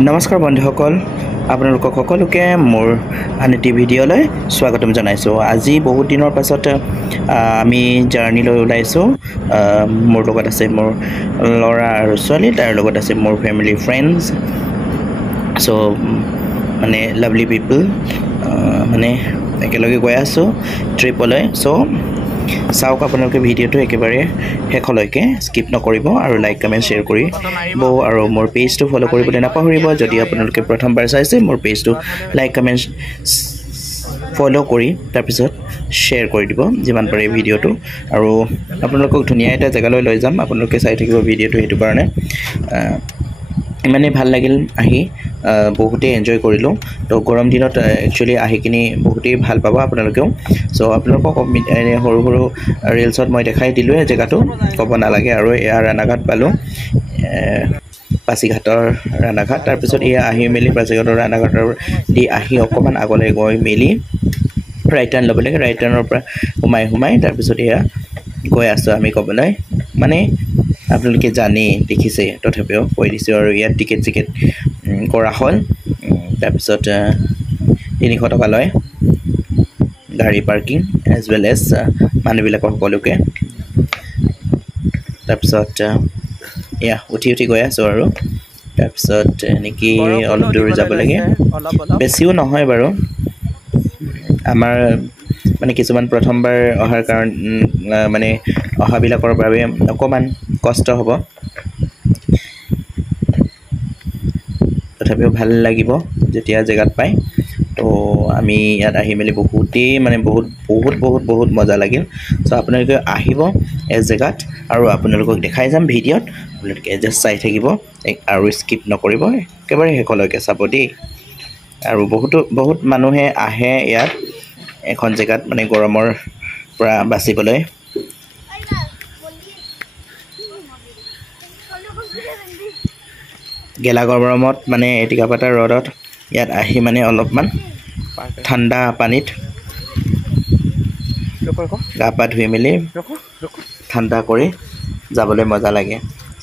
নমস্কাৰ বন্ধুসকল, আপোনালোকক সকলোকে মোৰ আন এটি ভিডিঅ'লৈ স্বাগতম জনাইছোঁ। আজি বহুত দিনৰ পাছত আমি জাৰ্ণিলৈ ওলাইছোঁ। মোৰ লগত আছে মোৰ ল'ৰা আৰু ছোৱালী, তাৰ লগত আছে মোৰ ফেমিলি ফ্ৰেণ্ডছ। চ' মানে লাভলি পিপল, মানে একেলগে গৈ আছোঁ ট্ৰিপলৈ। চ' চাওক আপোনালোকে ভিডিঅ'টো একেবাৰে শেষলৈকে স্কিপ নকৰিব আৰু লাইক কমেণ্ট শ্বেয়াৰ কৰিব আৰু মোৰ পেজটো ফ'ল' কৰিবলৈ নাপাহৰিব। যদি আপোনালোকে প্ৰথমবাৰ চাইছে মোৰ পেজটো লাইক কমেণ্ট ফ'ল' কৰি তাৰপিছত শ্বেয়াৰ কৰি দিব যিমান পাৰে ভিডিঅ'টো। আৰু আপোনালোকক ধুনীয়া এটা জেগালৈ লৈ যাম, আপোনালোকে চাই থাকিব ভিডিঅ'টো। সেইটো কাৰণে ইমানেই ভাল লাগিল আহি, বহুতেই এনজয় কৰিলোঁ। তো গৰম দিনত একচুৱেলি আহি কিনি বহুতেই ভাল পাব আপোনালোকেও। চ' আপোনালোকক এনে সৰু সৰু ৰিলছত মই দেখাই দিলোঁৱে জেগাটো, ক'ব নালাগে। আৰু এয়া ৰাণাঘাট পালোঁ, পাছিঘাটৰ ৰাণাঘাট। তাৰপিছত এয়া আহি মেলি পাছিঘাটৰ ৰাণাঘাটৰ দি আহি অকণমান আগলৈ গৈ মেলি ৰাইট টাৰ্ণ ল'ব লাগে। ৰাইট টাৰ্ণৰ পৰা সোমাই তাৰপিছত এয়া গৈ আছোঁ আমি ক'বলৈ, মানে আপোনালোকে জানেই, দেখিছে, তথাপিও কৈ দিছোঁ। আৰু ইয়াত টিকেট চিকেট কৰা হ'ল। তাৰপিছত 300 টকা লয় গাড়ী পাৰ্কিং, এজ ৱেল এজ মানুহবিলাকৰ সকলোকে। তাৰপিছত এয়া উঠি গৈ আছোঁ আৰু তাৰপিছত এনেকৈ অলপ দূৰ যাব লাগে। বেছিও নহয় বাৰু, আমাৰ মানে কিছুমান প্ৰথমবাৰ অহাৰ মানে অহাবিলাকৰ বাবে অকণমান কষ্ট হ'ব, তথাপিও ভাল লাগিব যেতিয়া জেগাত পায়। তো আমি ইয়াত আহি মেলি বহুতেই মানে বহুত মজা লাগিল। চ' আপোনালোকে আহিব এই জেগাত, আৰু আপোনালোকক দেখাই যাম ভিডিঅ'ত। আপোনালোকে জাষ্ট চাই থাকিব আৰু স্কিপ নকৰিব, একেবাৰে শেষলৈকে চাব দেই। আৰু বহুত মানুহে আহে ইয়াত এখন জেগাত, মানে গৰমৰ পৰা বাচিবলৈ। গেলা গৰমত মানে টিকাফাটা ৰ'দত ইয়াত আহি মানে অলপমান ঠাণ্ডা পানীত গা পা ধুই মেলি ঠাণ্ডা কৰি যাবলৈ মজা লাগে।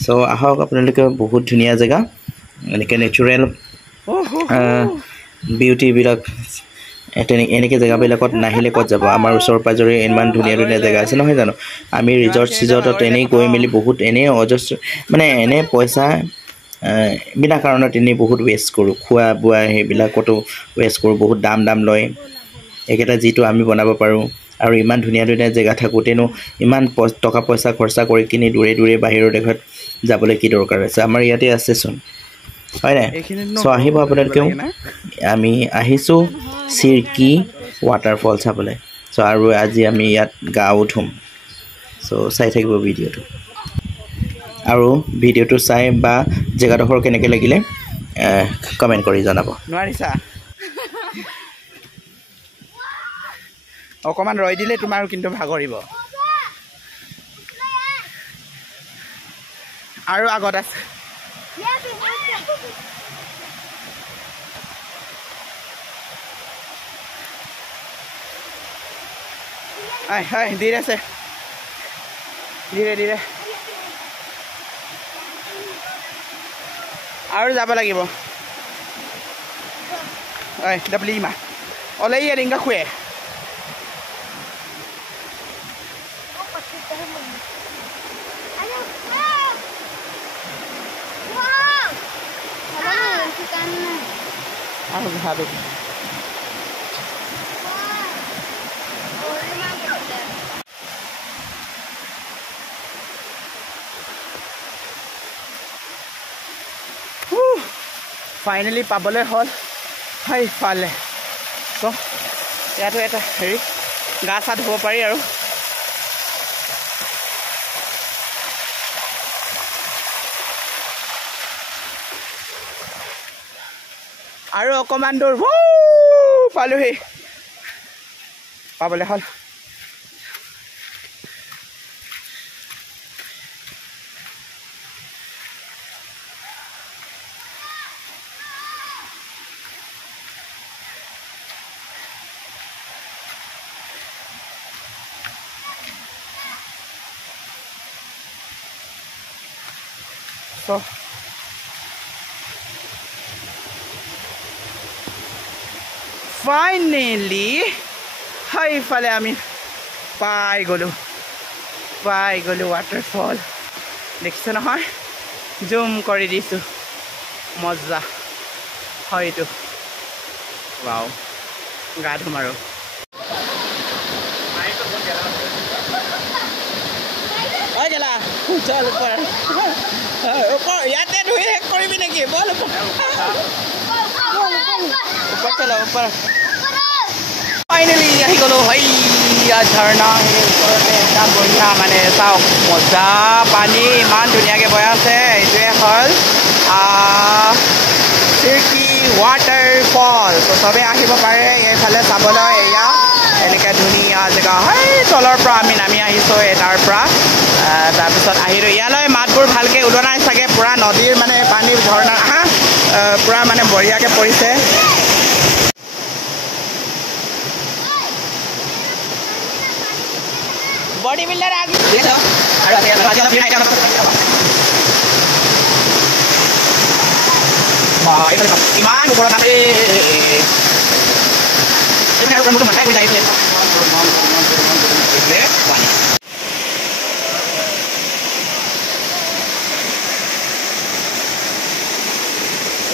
চ' আহক আপোনালোকে, বহুত ধুনীয়া জেগা। এনেকৈ নেচাৰেল বিউটিবিলাক এনেকৈ জেগাবিলাকত নাহিলে ক'ত যাব? আমাৰ ওচৰ পাঁজৰে ইমান ধুনীয়া জেগা আছে নহয় জানো? আমি ৰিজৰ্টত এনেই গৈ মেলি বহুত এনেই অজস্ৰ, মানে এনে পইচা বিনা কাৰণত এনেই বহুত ৱেষ্ট কৰোঁ। খোৱা বোৱা সেইবিলাকতো ৱেষ্ট কৰোঁ, বহুত দাম লয়। এইকেইটা যিটো আমি বনাব পাৰোঁ, আৰু ইমান ধুনীয়া জেগা থাকোঁতেনো ইমান টকা পইচা খৰচা কৰি কিনি দূৰে বাহিৰৰ দেশত যাবলৈ কি দৰকাৰ আছে? আমাৰ ইয়াতে আছেচোন, হয় নাই? চ' আহিব আপোনালোকেও। আমি আহিছোঁ চিৰকি ৱাটাৰফল চাবলৈ। চ' আৰু আজি আমি ইয়াত গাও ধুম। চ' চাই থাকিব ভিডিঅ'টো, আৰু ভিডিঅ'টো চাই বা জেগাডোখৰ কেনেকৈ লাগিলে কমেণ্ট কৰি জনাব। নোৱাৰিছা? অকণমান ৰৈ দিলে তোমাৰ কিন্তু ভাগৰিব। আৰু আগত আছে। ধীৰে আছে, ধীৰে আৰু যাব লাগিব। ডাবলি মা ওলাই ৰিংগা খুৱে। আৰু ভাবে ফাইনেলি পাবলৈ হ'ল সেইফালে। চ' ইয়াতো এটা হেৰি গা চা ধুব পাৰি আৰু অকণমান দূৰ পালোহি, পাবলৈ হ'ল। ফাইনেলি সেইফালে আমি পাই গ'লোঁ ৱাটাৰফল দেখিছোঁ নহয় জুম কৰি দিছোঁ মজা হয়তো ৱাও গা ধুম আৰু গেলা চল ওপৰ ইয়াতে ধুই শেষ কৰিবি নেকি বল ওপৰ চলো ওপৰ ফাইনেলি আহি গ'লোঁ হইয়া ঝৰ্ণা ওপৰতে এটা বঢ়িয়া মানে চাওক মজা পানী ইমান ধুনীয়াকৈ বৈ আছে এইটোৱে হ'ল চিৰকি ৱাটাৰফল ত' চবেই আহিব পাৰে এইফালে চাবলৈ এয়া এনেকৈ ধুনীয়া জেগা হয় তলৰ পৰা আমি নামি আহিছোঁ তাৰ পৰা তাৰপিছত আহিলোঁ ইয়ালৈ মাতবোৰ ভালকৈ ওলোৱা নাই চাগে পূৰা নদীৰ মানে পানী ঝৰ্ণা পূৰা মানে বঢ়িয়াকৈ পৰিছে বডি বিল্ডাৰ ইমান ওপৰত আছে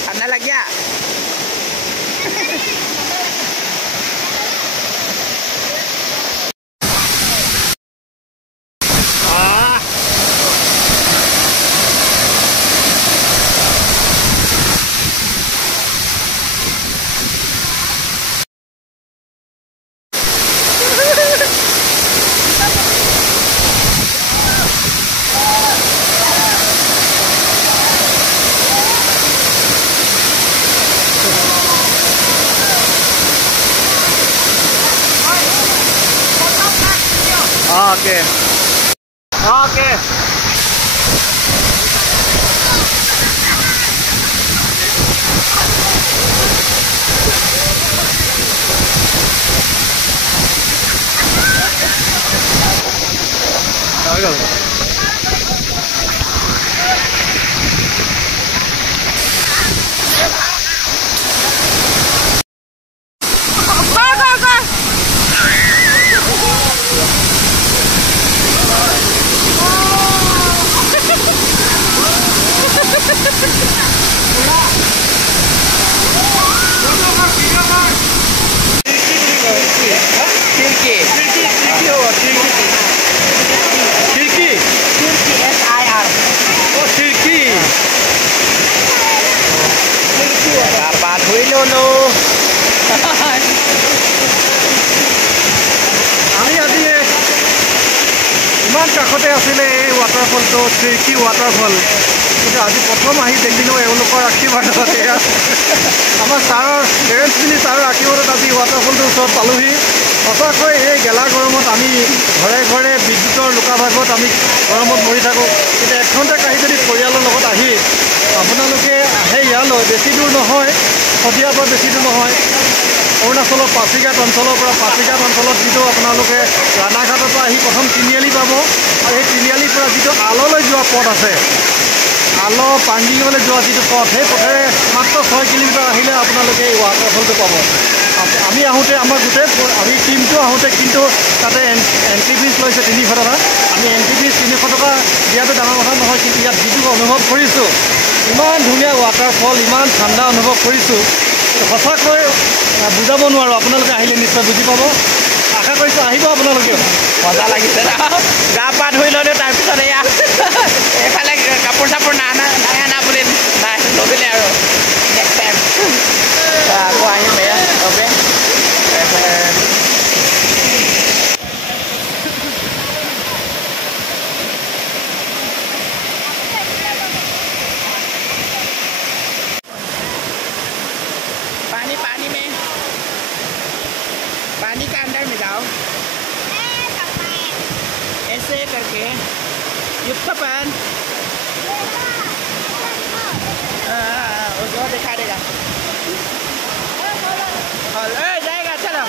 ঠাণ্ডা লাগিয়া Okay. ইমান কাষতে আছিলে এই ৱাটাৰফলটো চিৰকি ৱাটাৰফল কিন্তু আজি প্ৰথম আহি দেখিলোঁ এওঁলোকৰ আশীৰ্বাদত এয়া আমাৰ ছাৰৰ পেৰেণ্টছখিনি ছাৰৰ আশীৰ্বাদত আজি ৱাটাৰফলটোৰ ওচৰত পালোহি সঁচাকৈ এই গেলা গৰমত আমি ঘৰে ঘৰে বিদ্যুতৰ লুকাভাগত আমি গৰমত মৰি থাকোঁ কিন্তু এঘণ্টা কাঢ়ি যদি পৰিয়ালৰ লগত আহি আপোনালোকে আহে ইয়ালৈ বেছি দূৰ নহয় শদিয়াৰ পৰা বেছি দূৰ নহয় অৰুণাচলৰ পাছিঘাট অঞ্চলৰ পৰা পাছিঘাট অঞ্চলত যিটো আপোনালোকে ৰাণাঘাটৰ পৰা আহি প্ৰথম তিনিআলি পাব আৰু এই তিনিআলিৰ পৰা যিটো আললৈ যোৱা পথ আছে আল পাঞ্জিঙলৈ যোৱা যিটো পথ সেই পথেৰে মাত্ৰ 6 কিলোমিটাৰ আহিলে আপোনালোকে এই ৱাটাৰফলটো পাব আমি আহোঁতে আমাৰ গোটেই আমি টিমটো আহোঁতে কিন্তু তাতে এণ্ট্ৰি ফিজ লৈছে 300 টকা আমি এণ্ট্ৰি ফিজ 300 টকা দিয়াটো ডাঙৰ কথা নহয় কিন্তু ইয়াত যিটো অনুভৱ কৰিছোঁ ইমান ধুনীয়া ৱাটাৰফল ইমান ঠাণ্ডা অনুভৱ কৰিছোঁ সঁচাকৈ বুজাব নোৱাৰোঁ আপোনালোকে আহিলে নিশ্চয় বুজি পাব আশা কৰিছোঁ আহিব আপোনালোকেও মজা লাগিছে গা পা ধুই ল'লোঁ তাৰপিছত এয়া এইফালে কাপোৰ চাপোৰ নাই অনা বুলি নাই নগ'লে আৰু নেক্সট টাইম আকৌ আহিম এয়া চবে पानी के अंदर में जाओ ऐसे करके युक्तपन उसको दिखा देगा जाएगा चलो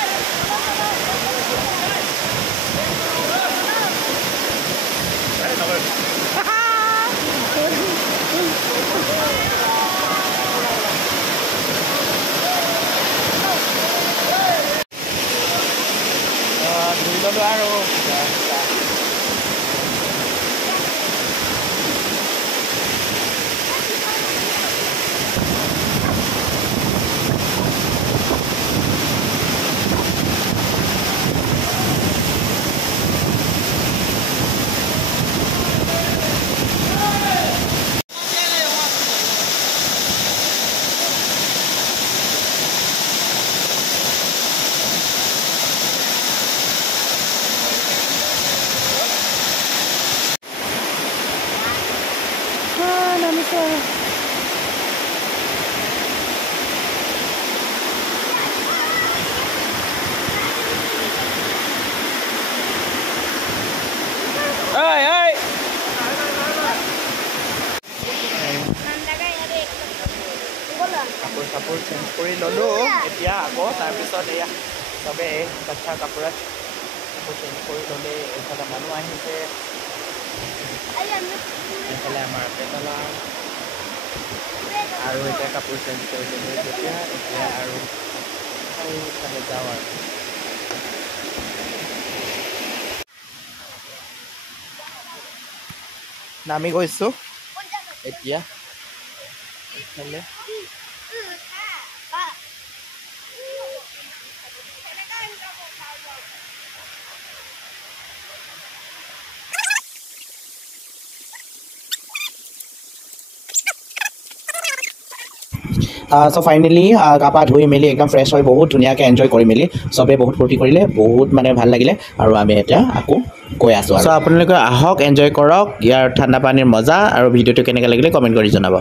কাপোৰ চাপোৰ চেঞ্জ কৰি ল'লোঁ এতিয়া আকৌ তাৰপিছত এয়া চবে বাচ্ছাৰ কাপোৰত কাপোৰ চেঞ্জ কৰি ল'লে এইফালে মানুহ আহিছে এইফালে আমাৰ পেটলা আৰু এতিয়া কাপোৰ চেঞ্জ কৰি ল'লোঁ যেতিয়া এতিয়া আৰু এইফালে যাওঁ আৰু নামি গৈছোঁ এতিয়া এইফালে চ' ফাইনেলি গা পা ধুই মেলি একদম ফ্ৰেছ হৈ বহুত ধুনীয়াকৈ এনজয় কৰি মেলি চবেই বহুত ফূৰ্তি কৰিলে বহুত মানে ভাল লাগিলে আৰু আমি এতিয়া আকৌ গৈ আছোঁ চ' আপোনালোকে আহক এনজয় কৰক ইয়াৰ ঠাণ্ডা পানীৰ মজা আৰু ভিডিঅ'টো কেনেকৈ লাগিলে কমেণ্ট কৰি জনাব